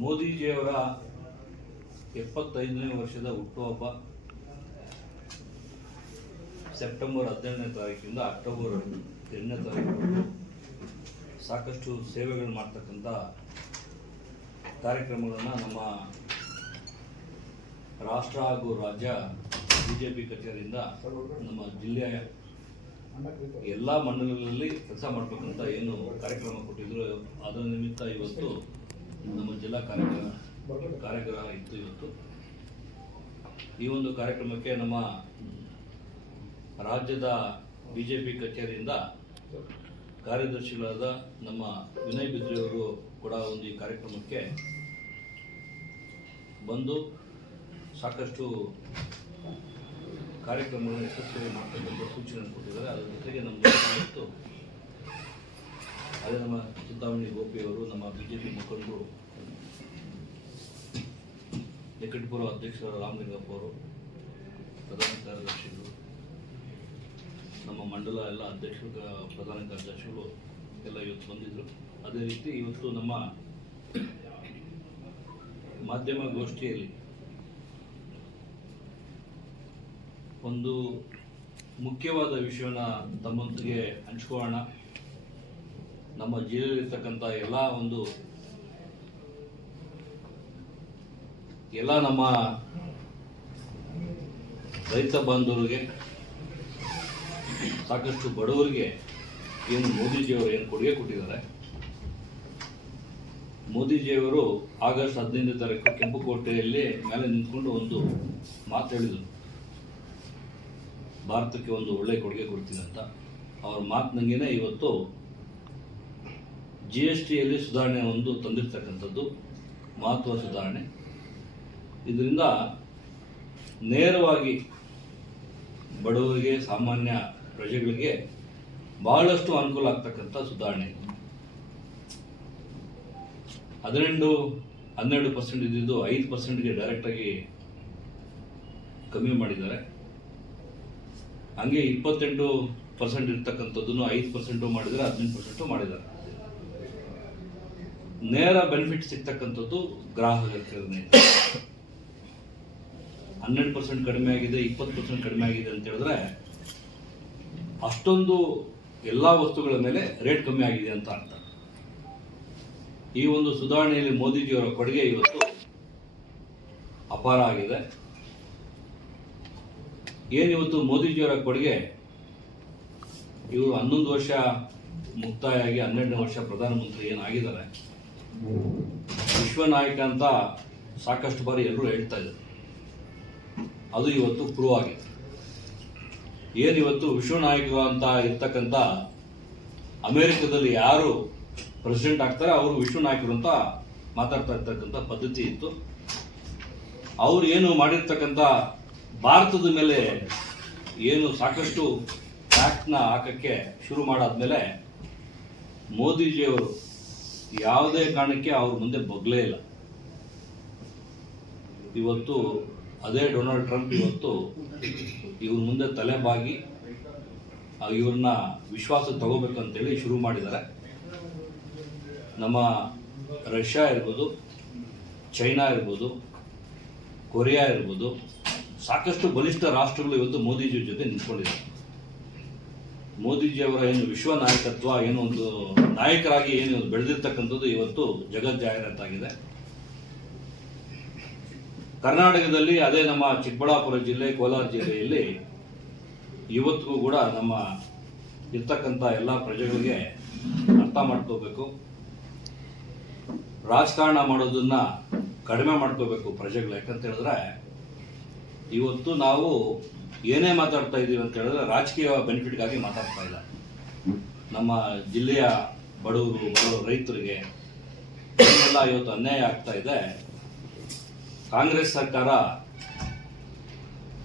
ಮೋದಿಜಿಯವರ 75ನೇ ವರ್ಷದ ಹುಟ್ಟುಹಬ್ಬ ಸೆಪ್ಟೆಂಬರ್ 17ನೇ ತಾರೀಕಿಂದ ಅಕ್ಟೋಬರ್ 8ನೇ ತಾರೀಕು ಸಾಕಷ್ಟು ಸೇವೆಗಳು ಮಾಡ್ತಕ್ಕಂಥ ಕಾರ್ಯಕ್ರಮಗಳನ್ನು ನಮ್ಮ ರಾಷ್ಟ್ರ ಹಾಗೂ ರಾಜ್ಯ ಬಿಜೆಪಿ ಕಚೇರಿಯಿಂದ ನಮ್ಮ ಜಿಲ್ಲೆಯ ಎಲ್ಲ ಮಂಡಲಗಳಲ್ಲಿ ಕೆಲಸ ಮಾಡಬೇಕಂತ ಏನು ಕಾರ್ಯಕ್ರಮ ಕೊಟ್ಟಿದ್ರು ಅದರ ನಿಮಿತ್ತ ಇವತ್ತು ನಮ್ಮ ಜಿಲ್ಲಾ ಕಾರ್ಯಾಗಾರ ಇತ್ತು. ಇವತ್ತು ಈ ಒಂದು ಕಾರ್ಯಕ್ರಮಕ್ಕೆ ನಮ್ಮ ರಾಜ್ಯದ ಬಿಜೆಪಿ ಕಚೇರಿಯಿಂದ ಕಾರ್ಯದರ್ಶಿಗಳಾದ ನಮ್ಮ ವಿನಯ್ ಬಿದ್ರಿ ಅವರು ಕೂಡ ಒಂದು ಈ ಕಾರ್ಯಕ್ರಮಕ್ಕೆ ಬಂದು ಸಾಕಷ್ಟು ಕಾರ್ಯಕ್ರಮಗಳನ್ನು ಯಶಸ್ವಿ ಮಾಡ್ತಕ್ಕಂಥ ಸೂಚನೆ ಕೊಟ್ಟಿದ್ದಾರೆ. ಅದರ ಜೊತೆಗೆ ನಮ್ಮ ಇವತ್ತು ಅದೇ ನಮ್ಮ ಚಿಂತಾಮಣಿ ಗೋಪಿಯವರು, ನಮ್ಮ ಬಿಜೆಪಿ ಮುಖಂಡರು, ನಿಕಟಪುರ ಅಧ್ಯಕ್ಷರು ರಾಮಲಿಂಗಪ್ಪ ಅವರು, ಪ್ರಧಾನ ಕಾರ್ಯದರ್ಶಿಗಳು, ನಮ್ಮ ಮಂಡಲ ಎಲ್ಲ ಅಧ್ಯಕ್ಷರು, ಪ್ರಧಾನ ಕಾರ್ಯದರ್ಶಿಗಳು ಎಲ್ಲ ಇವತ್ತು ಬಂದಿದ್ದರು. ಅದೇ ರೀತಿ ಇವತ್ತು ನಮ್ಮ ಮಾಧ್ಯಮ ಗೋಷ್ಠಿಯಲ್ಲಿ ಒಂದು ಮುಖ್ಯವಾದ ವಿಷಯವನ್ನು ತಮ್ಮೊಂದಿಗೆ ಹಂಚ್ಕೊಳ್ಳೋಣ. ನಮ್ಮ ಜಿಲ್ಲೆಯಲ್ಲಿರ್ತಕ್ಕಂಥ ಎಲ್ಲ ನಮ್ಮ ರೈತ ಬಾಂಧವರಿಗೆ, ಸಾಕಷ್ಟು ಬಡವರಿಗೆ ಏನು ಮೋದಿಜಿಯವರು ಏನು ಕೊಡುಗೆ ಕೊಟ್ಟಿದ್ದಾರೆ. ಮೋದಿಜಿಯವರು ಆಗಸ್ಟ್ 15ನೇ ತಾರೀಕು ಕೆಂಪುಕೋಟೆಯಲ್ಲಿ ಮೇಲೆ ನಿಂತ್ಕೊಂಡು ಒಂದು ಮಾತು ಹೇಳಿದರು, ಭಾರತಕ್ಕೆ ಒಂದು ಒಳ್ಳೆಯ ಕೊಡುಗೆ ಕೊಡ್ತೀನಿ ಅಂತ. ಅವ್ರ ಮಾತಿನಂಗೆನೇ ಇವತ್ತು GSTಯಲ್ಲಿ ಸುಧಾರಣೆ ಒಂದು ತಂದಿರ್ತಕ್ಕಂಥದ್ದು, ಮಹತ್ವ ಸುಧಾರಣೆ. ಇದರಿಂದ ನೇರವಾಗಿ ಬಡವರಿಗೆ, ಸಾಮಾನ್ಯ ಪ್ರಜೆಗಳಿಗೆ ಬಹಳಷ್ಟು ಅನುಕೂಲ ಆಗ್ತಕ್ಕಂಥ ಸುಧಾರಣೆ. 12% ಇದ್ದಿದ್ದು 5%ಗೆ ಡೈರೆಕ್ಟಾಗಿ ಕಮ್ಮಿ ಮಾಡಿದ್ದಾರೆ. ಹಂಗೆ 28% ಇರ್ತಕ್ಕಂಥದ್ದನ್ನು 5% ಮಾಡಿದರೆ, 18% ಮಾಡಿದ್ದಾರೆ. ನೇರ ಬೆನಿಫಿಟ್ ಸಿಗ್ತಕ್ಕಂಥದ್ದು ಗ್ರಾಹಕರಿಗೆ 12% ಕಡಿಮೆ ಆಗಿದೆ, 20% ಕಡಿಮೆ ಆಗಿದೆ ಅಂತ ಹೇಳಿದ್ರೆ ಅಷ್ಟೊಂದು ಎಲ್ಲ ವಸ್ತುಗಳ ಮೇಲೆ ರೇಟ್ ಕಮ್ಮಿ ಆಗಿದೆ ಅಂತ ಅರ್ಥ. ಈ ಒಂದು ಸುಧಾರಣೆಯಲ್ಲಿ ಮೋದಿಜಿಯವರ ಕೊಡುಗೆ ಇವತ್ತು ಅಪಾರ ಆಗಿದೆ. ಏನಿವತ್ತು ಮೋದಿಜಿಯವರ ಕೊಡುಗೆ, ಇವರು 11 ವರ್ಷ ಮುಕ್ತಾಯ ಆಗಿ 12ನೇ ವರ್ಷ ಪ್ರಧಾನಮಂತ್ರಿ ಏನಾಗಿದ್ದಾರೆ, ವಿಶ್ವ ನಾಯಕ ಅಂತ ಸಾಕಷ್ಟು ಬಾರಿ ಎಲ್ಲರೂ ಹೇಳ್ತಾ ಇದ್ದಾರೆ. ಅದು ಇವತ್ತು ಪ್ರೂವ್ ಆಗಿದೆ. ಏನಿವತ್ತು ವಿಶ್ವ ನಾಯಕರು ಅಂತ ಇರ್ತಕ್ಕಂಥ ಅಮೇರಿಕದಲ್ಲಿ ಯಾರು ಪ್ರೆಸಿಡೆಂಟ್ ಆಗ್ತಾರೆ ಅವರು ವಿಶ್ವ ನಾಯಕರು ಅಂತ ಮಾತಾಡ್ತಾ ಇರ್ತಕ್ಕಂಥ ಪದ್ಧತಿ ಇತ್ತು. ಅವರು ಏನು ಮಾಡಿರ್ತಕ್ಕಂಥ ಭಾರತದ ಮೇಲೆ ಏನು ಸಾಕಷ್ಟು ಟ್ಯಾಕ್ಸ್ನ ಹಾಕಕ್ಕೆ ಶುರು ಮಾಡಾದ್ಮೇಲೆ ಮೋದಿಜಿಯವರು ಯಾವುದೇ ಕಾರಣಕ್ಕೆ ಅವ್ರ ಮುಂದೆ ಬಗ್ಲೇ ಇಲ್ಲ. ಇವತ್ತು ಅದೇ ಡೊನಾಲ್ಡ್ ಟ್ರಂಪ್ ಇವತ್ತು ಇವ್ರ ಮುಂದೆ ತಲೆಬಾಗಿ ಇವ್ರನ್ನ ವಿಶ್ವಾಸ ತಗೋಬೇಕಂತೇಳಿ ಶುರು ಮಾಡಿದ್ದಾರೆ. ನಮ್ಮ ರಷ್ಯಾ ಇರ್ಬೋದು, ಚೈನಾ ಇರ್ಬೋದು, ಕೊರಿಯಾ ಇರ್ಬೋದು, ಸಾಕಷ್ಟು ಬಲಿಷ್ಠ ರಾಷ್ಟ್ರಗಳು ಇವತ್ತು ಮೋದಿಜಿ ಜೊತೆ ನಿಂತ್ಕೊಂಡಿದ್ದಾರೆ. ಮೋದಿಜಿಯವರ ಏನು ವಿಶ್ವ ನಾಯಕತ್ವ, ಏನು ಒಂದು ನಾಯಕರಾಗಿ ಏನು ಬೆಳೆದಿರ್ತಕ್ಕಂಥದ್ದು ಇವತ್ತು ಜಗಜ್ಜಾಹೀರಾತಾಗಿದೆ. ಕರ್ನಾಟಕದಲ್ಲಿ ಅದೇ ನಮ್ಮ ಚಿಕ್ಕಬಳ್ಳಾಪುರ ಜಿಲ್ಲೆ, ಕೋಲಾರ ಜಿಲ್ಲೆಯಲ್ಲಿ ಇವತ್ತಿಗೂ ಕೂಡ ನಮ್ಮ ಇರ್ತಕ್ಕಂಥ ಎಲ್ಲ ಪ್ರಜೆಗಳಿಗೆ ಅರ್ಥ ಮಾಡ್ಕೋಬೇಕು, ರಾಜಕಾರಣ ಮಾಡೋದನ್ನ ಕಡಿಮೆ ಮಾಡ್ಕೋಬೇಕು ಪ್ರಜೆಗಳು. ಯಾಕಂತ ಹೇಳಿದ್ರೆ ಇವತ್ತು ನಾವು ಏನೇ ಮಾತಾಡ್ತಾ ಇದ್ದೀವಿ ಅಂತ ಹೇಳಿದ್ರೆ ರಾಜಕೀಯ ಬೆನಿಫಿಟ್ಗಾಗಿ ಮಾತಾಡ್ತಾ ಇಲ್ಲ. ನಮ್ಮ ಜಿಲ್ಲೆಯ ಬಡವರು ರೈತರಿಗೆ ಎಲ್ಲ ಇವತ್ತು ಅನ್ಯಾಯ ಆಗ್ತಾ ಇದೆ. ಕಾಂಗ್ರೆಸ್ ಸರ್ಕಾರ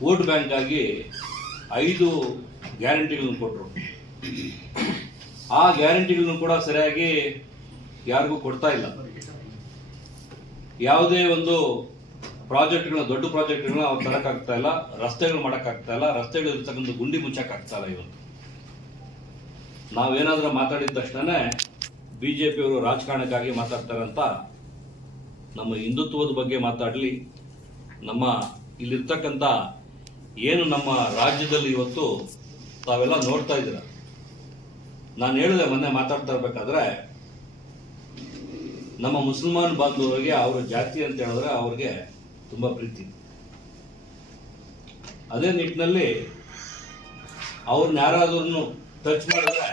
ವೋಟ್ ಬ್ಯಾಂಕ್ ಆಗಿ 5 ಗ್ಯಾರಂಟಿಗಳನ್ನು ಕೊಟ್ಟರು. ಆ ಗ್ಯಾರಂಟಿಗಳನ್ನು ಕೂಡ ಸರಿಯಾಗಿ ಯಾರಿಗೂ ಕೊಡ್ತಾ ಇಲ್ಲ. ಯಾವುದೇ ಒಂದು ಪ್ರಾಜೆಕ್ಟ್ಗಳನ್ನ, ದೊಡ್ಡ ಪ್ರಾಜೆಕ್ಟ್ಗಳನ್ನ ಅವ್ರು ತರಕ್ಕಾಗ್ತಾ ಇಲ್ಲ, ರಸ್ತೆಗಳು ಮಾಡೋಕ್ಕಾಗ್ತಾ ಇಲ್ಲ, ರಸ್ತೆಗಳು ಇರ್ತಕ್ಕಂಥ ಗುಂಡಿ ಮುಚ್ಚಕ್ಕಾಗ್ತಾ ಇಲ್ಲ. ಇವತ್ತು ನಾವೇನಾದ್ರೂ ಮಾತಾಡಿದ ತಕ್ಷಣ ಬಿಜೆಪಿಯವರು ರಾಜಕಾರಣಕ್ಕಾಗಿ ಮಾತಾಡ್ತಾರಂತ ನಮ್ಮ ಹಿಂದುತ್ವದ ಬಗ್ಗೆ ಮಾತಾಡಲಿ, ನಮ್ಮ ಇಲ್ಲಿರ್ತಕ್ಕಂಥ ಏನು ನಮ್ಮ ರಾಜ್ಯದಲ್ಲಿ ಇವತ್ತು ತಾವೆಲ್ಲ ನೋಡ್ತಾ ಇದ್ದೀರ. ನಾನು ಹೇಳಿದೆ ಮೊನ್ನೆ ಮಾತಾಡ್ತಾ ಇರಬೇಕಾದ್ರೆ, ನಮ್ಮ ಮುಸಲ್ಮಾನ್ ಬಾಂಧವರಿಗೆ ಅವರ ಜಾತಿ ಅಂತ ಹೇಳಿದ್ರೆ ಅವ್ರಿಗೆ ತುಂಬ ಪ್ರೀತಿ. ಅದೇ ನಿಟ್ಟಿನಲ್ಲಿ ಅವ್ರನ್ನ ಯಾರಾದ್ರೂ ಟಚ್ ಮಾಡಿದ್ರೆ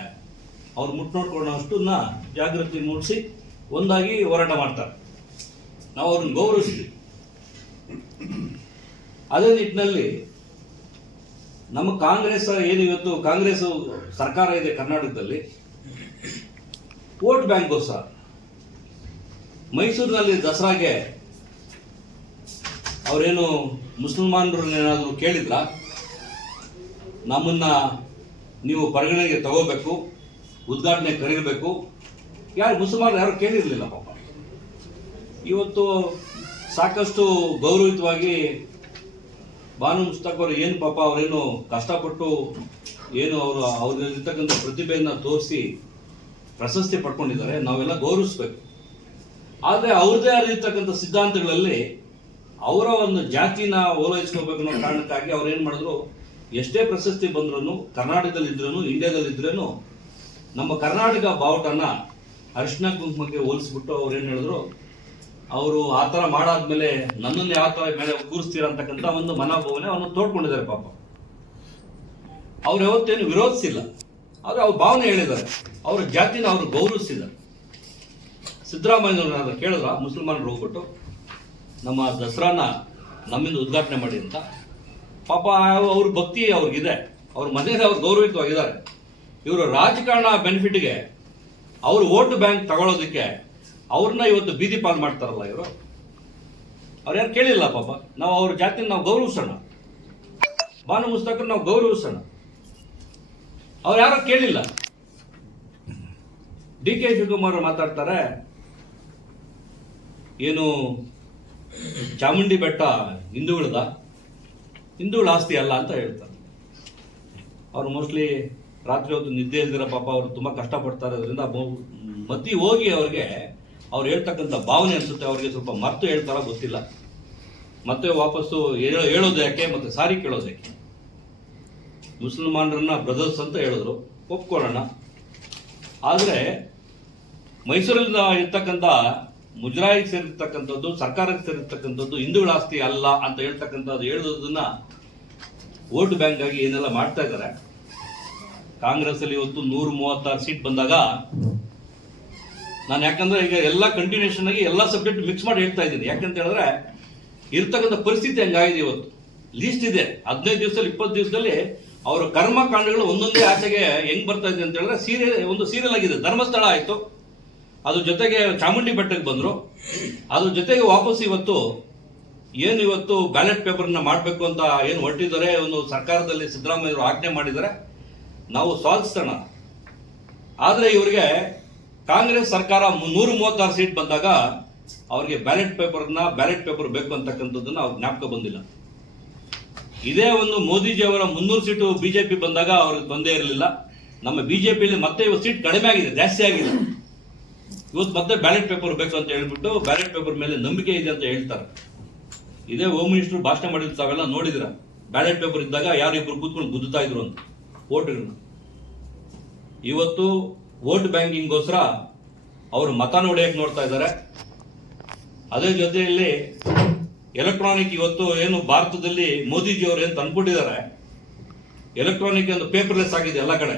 ಅವ್ರು ಮುಟ್ನೋಡ್ಕೊಳ್ಳೋಷ್ಟನ್ನ ಜಾಗೃತಿ ಮೂಡಿಸಿ ಒಂದಾಗಿ ಹೋರಾಟ ಮಾಡ್ತಾರೆ. ನಾವು ಅವ್ರನ್ನ ಗೌರವಿಸ್ತೀವಿ. ಅದೇ ನಿಟ್ಟಿನಲ್ಲಿ ನಮ್ಮ ಕಾಂಗ್ರೆಸ್ ಏನು ಇವತ್ತು ಕಾಂಗ್ರೆಸ್ ಸರ್ಕಾರ ಇದೆ ಕರ್ನಾಟಕದಲ್ಲಿ, ವೋಟ್ ಬ್ಯಾಂಕ್ಗೋಸ್ಕರ ಮೈಸೂರಿನಲ್ಲಿ ದಸರಾಗೆ ಅವರೇನು ಮುಸಲ್ಮಾನರನ್ನೇನಾದರೂ ಕೇಳಿದ್ರ, ನಮ್ಮನ್ನ ನೀವು ಪರಿಗಣನೆಗೆ ತಗೋಬೇಕು, ಉದ್ಘಾಟನೆ ಕರೀಬೇಕು, ಯಾರು ಮುಸಲ್ಮಾನರು ಯಾರು ಕೇಳಿರಲಿಲ್ಲ ಪಾಪ. ಇವತ್ತು ಸಾಕಷ್ಟು ಗೌರವಿತವಾಗಿ ಬಾನು ಮುಸ್ತಕ್ ಅವರು ಏನು ಪಾಪ ಅವರೇನು ಕಷ್ಟಪಟ್ಟು ಏನು ಅವ್ರಲ್ಲಿರ್ತಕ್ಕಂಥ ಪ್ರತಿಭೆಯನ್ನು ತೋರಿಸಿ ಪ್ರಶಸ್ತಿ ಪಡ್ಕೊಂಡಿದ್ದಾರೆ, ನಾವೆಲ್ಲ ಗೌರವಿಸ್ಬೇಕು. ಆದರೆ ಅವ್ರದ್ದೇ ಆಗಿರ್ತಕ್ಕಂಥ ಸಿದ್ಧಾಂತಗಳಲ್ಲಿ ಅವರ ಒಂದು ಜಾತಿನ ಓಲೈಸ್ಕೋಬೇಕು ಅನ್ನೋ ಕಾರಣಕ್ಕಾಗಿ ಅವ್ರು ಏನು ಮಾಡಿದ್ರು, ಎಷ್ಟೇ ಪ್ರಶಸ್ತಿ ಬಂದ್ರೂ ಕರ್ನಾಟಕದಲ್ಲಿ ಇದ್ರೂ ಇಂಡಿಯಾದಲ್ಲಿದ್ರೂ ನಮ್ಮ ಕರ್ನಾಟಕ ಬಾವುಟನ ಅರಿಶಿನ ಕುಂಕುಮಕ್ಕೆ ಹೋಲಿಸ್ಬಿಟ್ಟು ಅವ್ರು ಏನು ಹೇಳಿದ್ರು, ಅವರು ಆ ಥರ ಮಾಡಾದ್ಮೇಲೆ ನನ್ನನ್ನು ಯಾವ ಥರ ಮೇಲೆ ಕೂರಿಸ್ತೀರ ಅಂತಕ್ಕಂಥ ಒಂದು ಮನೋಭಾವನೆ ಅವನು ತೋಡ್ಕೊಂಡಿದ್ದಾರೆ ಪಾಪ. ಅವ್ರು ಯಾವತ್ತೇನು ವಿರೋಧಿಸಿಲ್ಲ, ಆದರೆ ಅವ್ರ ಭಾವನೆ ಹೇಳಿದ್ದಾರೆ, ಅವ್ರ ಜಾತಿನ ಅವರು ಗೌರವಿಸಿದ್ದಾರೆ. ಸಿದ್ದರಾಮಯ್ಯನವ್ರನ್ನ ಕೇಳಿದ್ರ ಮುಸಲ್ಮಾನರು ಹೋಗ್ಬಿಟ್ಟು ನಮ್ಮ ದಸರಾನ ನಮ್ಮಿಂದ ಉದ್ಘಾಟನೆ ಮಾಡಿ ಅಂತ. ಪಾಪ ಅವ್ರ ಭಕ್ತಿ ಅವ್ರಿಗಿದೆ, ಅವ್ರ ಮನೆಯಲ್ಲಿ ಅವ್ರು ಗೌರವಿತವಾಗಿದ್ದಾರೆ. ಇವರು ರಾಜಕಾರಣ ಬೆನಿಫಿಟ್ಗೆ ಅವರು ವೋಟ್ ಬ್ಯಾಂಕ್ ತಗೊಳ್ಳೋದಕ್ಕೆ ಅವ್ರನ್ನ ಇವತ್ತು ಬೀದಿ ಪಾಲ್ ಮಾಡ್ತಾರಲ್ಲ ಇವರು. ಅವ್ರು ಯಾರು ಕೇಳಿಲ್ಲ ಪಾಪ. ನಾವು ಅವ್ರ ಜಾತಿನ ನಾವು ಗೌರವಿಸೋಣ, ಬಾನು ಮುಸ್ತಕನ್ನ ನಾವು ಗೌರವಿಸೋಣ. ಅವ್ರು ಯಾರು ಕೇಳಿಲ್ಲ. ಡಿ ಕೆ ಶಿವಕುಮಾರ್ ಮಾತಾಡ್ತಾರೆ, ಏನು ಚಾಮುಂಡಿ ಬೆಟ್ಟ ಹಿಂದೂಗಳ ಆಸ್ತಿ ಅಲ್ಲ ಅಂತ ಹೇಳ್ತಾರೆ. ಅವ್ರು ಮೋಸ್ಟ್ಲಿ ರಾತ್ರಿ ಹೊತ್ತು ನಿದ್ದೆ ಇಲ್ದಿರ ಪಾಪ ಅವರು ತುಂಬ ಕಷ್ಟಪಡ್ತಾರೆ. ಅದರಿಂದ ಮತ್ತಿ ಹೋಗಿ ಅವ್ರಿಗೆ ಅವ್ರು ಹೇಳ್ತಕ್ಕಂಥ ಭಾವನೆ ಅನ್ಸುತ್ತೆ, ಅವ್ರಿಗೆ ಸ್ವಲ್ಪ ಮರ್ತು ಹೇಳ್ತಾರ ಗೊತ್ತಿಲ್ಲ. ಮತ್ತೆ ವಾಪಸ್ಸು ಹೇಳೋದು ಯಾಕೆ, ಮತ್ತೆ ಸಾರಿ ಕೇಳೋದು ಯಾಕೆ? ಮುಸಲ್ಮಾನರನ್ನ ಬ್ರದರ್ಸ್ ಅಂತ ಹೇಳಿದ್ರು, ಒಪ್ಕೊಳ್ಳೋಣ. ಆದರೆ ಮೈಸೂರಿಂದ ಇರ್ತಕ್ಕಂಥ ಮುಜರಾಯಿಗೆ ಸೇರಿರ್ತಕ್ಕಂಥದ್ದು, ಸರ್ಕಾರಕ್ಕೆ ಸೇರಿರ್ತಕ್ಕಂಥದ್ದು ಹಿಂದೂಗಳ ಆಸ್ತಿ ಅಲ್ಲ ಅಂತ ಹೇಳ್ತಕ್ಕಂಥದ್ದು ಹೇಳೋದನ್ನ ವೋಟ್ ಬ್ಯಾಂಕ್ ಆಗಿ ಏನೆಲ್ಲ ಮಾಡ್ತಾ ಇದ್ದಾರೆ. ಕಾಂಗ್ರೆಸ್ ಅಲ್ಲಿ ಇವತ್ತು 136 ಸೀಟ್ ಬಂದಾಗ ನಾನು ಯಾಕಂದ್ರೆ ಈಗ ಎಲ್ಲ ಕಂಟಿನ್ಯೂಷನ್ ಆಗಿ ಎಲ್ಲ ಸಬ್ಜೆಕ್ಟ್ ಮಿಕ್ಸ್ ಮಾಡಿ ಹೇಳ್ತಾ ಇದ್ದೀನಿ. ಯಾಕಂತ ಹೇಳಿದ್ರೆ ಇರ್ತಕ್ಕಂಥ ಪರಿಸ್ಥಿತಿ ಹಂಗಾಗಿದೆ. ಇವತ್ತು ಲೀಸ್ಟ್ ಇದೆ, 15 ದಿವಸದಲ್ಲಿ 20 ದಿವಸದಲ್ಲಿ ಅವರ ಕರ್ಮಕಾಂಡಗಳು ಒಂದೊಂದೇ ಆಚೆಗೆ ಹೆಂಗ್ ಬರ್ತಾ ಇದೆ ಅಂತ ಹೇಳಿದ್ರೆ, ಒಂದು ಸೀರಿಯಲ್ ಆಗಿದೆ. ಧರ್ಮಸ್ಥಳ ಆಯ್ತು, ಅದ್ರ ಜೊತೆಗೆ ಚಾಮುಂಡಿ ಬೆಟ್ಟಕ್ಕೆ ಬಂದ್ರು, ಅದ್ರ ಜೊತೆಗೆ ವಾಪಸ್ ಇವತ್ತು ಏನು ಇವತ್ತು ಬ್ಯಾಲೆಟ್ ಪೇಪರ್ನ ಮಾಡಬೇಕು ಅಂತ ಏನು ಹೊರಟಿದ್ದಾರೆ, ಒಂದು ಸರ್ಕಾರದಲ್ಲಿ ಸಿದ್ದರಾಮಯ್ಯವರು ಆಜ್ಞೆ ಮಾಡಿದ್ದಾರೆ, ನಾವು ಸ್ವಾಗತಿಸೋಣ. ಆದರೆ ಇವರಿಗೆ ಕಾಂಗ್ರೆಸ್ ಸರ್ಕಾರ 136 ಸೀಟ್ ಬಂದಾಗ ಅವ್ರಿಗೆ ಬ್ಯಾಲೆಟ್ ಪೇಪರ್ ಬೇಕು ಅಂತಕ್ಕಂಥದ್ದನ್ನ ಅವ್ರಿಗೆ ಜ್ಞಾಪಕ ಬಂದಿಲ್ಲ. ಇದೇ ಒಂದು ಮೋದಿಜಿಯವರ 300 ಸೀಟು ಬಿಜೆಪಿ ಬಂದಾಗ ಅವ್ರಿಗೆ ತೊಂದರೆ ಇರಲಿಲ್ಲ. ನಮ್ಮ ಬಿಜೆಪಿಯಲ್ಲಿ ಮತ್ತೆ ಇವತ್ತು ಸೀಟ್ ಕಡಿಮೆ ಆಗಿದೆ, ಜಾಸ್ತಿ ಆಗಿದೆ. ಇವತ್ತು ಮತ್ತೆ ಬ್ಯಾಲೆಟ್ ಪೇಪರ್ ಬೇಕು ಅಂತ ಹೇಳ್ಬಿಟ್ಟು ಬ್ಯಾಲೆಟ್ ಪೇಪರ್ ಮೇಲೆ ನಂಬಿಕೆ ಇದೆ ಅಂತ ಹೇಳ್ತಾರೆ. ಇದೇ ಹೋಮ್ ಮಿನಿಸ್ಟರ್ ಭಾಷಣ ಮಾಡಿದ್ರು, ತಾವೆಲ್ಲ ನೋಡಿದ್ರ. ಬ್ಯಾಲೆಟ್ ಪೇಪರ್ ಇದ್ದಾಗ ಯಾರಿಬ್ರು ಕೂತ್ಕೊಂಡು ಗುದ್ದುತ್ತಾ ಇದ್ರು ಅಂತ ವೋಟ್ಗಳನ್ನ. ಇವತ್ತು ವೋಟ್ ಬ್ಯಾಂಕಿಂಗ್ಗೋಸ್ಕರ ಅವರು ಮತ ಹೊಡೆಯಕ್ಕೆ ನೋಡ್ತಾ ಇದ್ದಾರೆ. ಅದೇ ಜೊತೆಯಲ್ಲಿ ಎಲೆಕ್ಟ್ರಾನಿಕ್ ಇವತ್ತು ಏನು ಭಾರತದಲ್ಲಿ ಮೋದಿಜಿ ಅವರು ಏನು ತಂದ್ಕೊಟ್ಟಿದ್ದಾರೆ, ಎಲೆಕ್ಟ್ರಾನಿಕ್ ಒಂದು ಪೇಪರ್ಲೆಸ್ ಆಗಿದೆ. ಎಲ್ಲ ಕಡೆ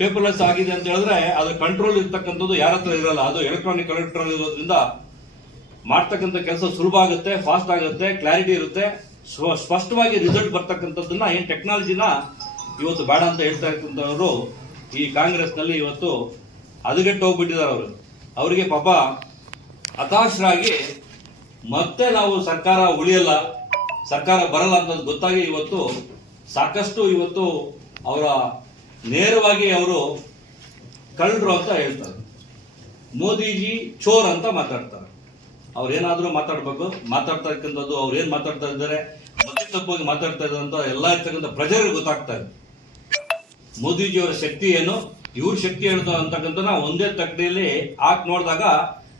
ಪೇಪರ್ಲೆಸ್ ಆಗಿದೆ ಅಂತ ಹೇಳಿದ್ರೆ ಅದ್ರ ಕಂಟ್ರೋಲ್ ಇರ್ತಕ್ಕಂಥದ್ದು ಯಾರ ಹತ್ರ ಇರಲ್ಲ. ಅದು ಎಲೆಕ್ಟ್ರಾನಿಕ್ ಇರೋದ್ರಿಂದ ಮಾಡ್ತಕ್ಕಂಥ ಕೆಲಸ ಸುಲಭ ಆಗುತ್ತೆ, ಫಾಸ್ಟ್ ಆಗುತ್ತೆ, ಕ್ಲಾರಿಟಿ ಇರುತ್ತೆ, ಸ್ಪಷ್ಟವಾಗಿ ರಿಸಲ್ಟ್ ಬರ್ತಕ್ಕಂಥದ್ದನ್ನ ಏನು ಟೆಕ್ನಾಲಜಿನ ಇವತ್ತು ಬೇಡ ಅಂತ ಹೇಳ್ತಾ ಇರ್ತಕ್ಕಂಥವ್ರು ಈ ಕಾಂಗ್ರೆಸ್ನಲ್ಲಿ ಇವತ್ತು ಹದಗೆಟ್ಟು ಹೋಗ್ಬಿಟ್ಟಿದ್ದಾರೆ. ಅವರಿಗೆ ಪಾಪ ಹತಾಶರಾಗಿ ಮತ್ತೆ ನಾವು ಸರ್ಕಾರ ಉಳಿಯಲ್ಲ, ಸರ್ಕಾರ ಬರಲ್ಲ ಅಂತ ಗೊತ್ತಾಗಿ ಇವತ್ತು ಸಾಕಷ್ಟು ಇವತ್ತು ಅವರ ನೇರವಾಗಿ ಅವರು ಕಳ್ಳರು ಅಂತ ಹೇಳ್ತಾರೆ. ಮೋದಿಜಿ ಚೋರ್ ಅಂತ ಮಾತಾಡ್ತಾರೆ. ಅವ್ರೇನಾದ್ರೂ ಮಾತಾಡ್ತಾ ಇರ್ತಕ್ಕಂಥದ್ದು ಅವ್ರು ಏನ್ ಮಾತಾಡ್ತಾ ಇದ್ದಾರೆ, ಮತ್ತೆ ತಪ್ಪಾಗಿ ಮಾತಾಡ್ತಾ ಇದ್ದಾರೆ ಅಂತ ಎಲ್ಲ ಇರ್ತಕ್ಕಂಥ ಪ್ರಜೆಗಳಿಗೆ ಗೊತ್ತಾಗ್ತಾ ಇದೆ. ಮೋದಿಜಿಯವರ ಶಕ್ತಿ ಏನು, ಇವ್ರ ಶಕ್ತಿ ಏನು ಅಂತಕ್ಕಂಥ ಒಂದೇ ತಕ್ಕಡಿಯಲ್ಲಿ ಹಾಕಿ ನೋಡಿದಾಗ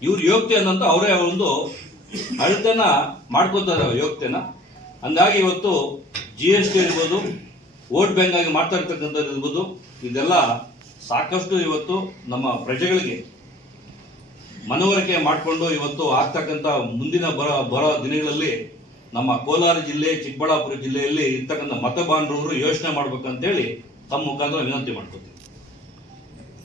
ಇವ್ರ ಯೋಗ್ಯತೆ ಅನ್ನಂತ ಅವರೇ ಒಂದು ಅಳತೆನ ಮಾಡ್ಕೋತಾರೆ ಯೋಗ್ಯತೆನ. ಹಂಗಾಗಿ ಇವತ್ತು GST ಇರ್ಬೋದು, ವೋಟ್ ಬ್ಯಾಂಕ್ ಆಗಿ ಮಾಡ್ತಾ ಇರ್ತಕ್ಕಂಥದ್ದು ಇರ್ಬೋದು, ಇದೆಲ್ಲ ಸಾಕಷ್ಟು ಇವತ್ತು ನಮ್ಮ ಪ್ರಜೆಗಳಿಗೆ ಮನವರಿಕೆ ಮಾಡಿಕೊಂಡು ಇವತ್ತು ಆಗ್ತಕ್ಕಂಥ ಮುಂದಿನ ಬರೋ ದಿನಗಳಲ್ಲಿ ನಮ್ಮ ಕೋಲಾರ ಜಿಲ್ಲೆ, ಚಿಕ್ಕಬಳ್ಳಾಪುರ ಜಿಲ್ಲೆಯಲ್ಲಿ ಇರ್ತಕ್ಕಂಥ ಮತಬಾಂಧವರು ಯೋಚನೆ ಮಾಡ್ಬೇಕಂತೇಳಿ ತಮ್ಮ ಮುಖಾಂತರ ವಿನಂತಿ ಮಾಡ್ಕೊತೀನಿ.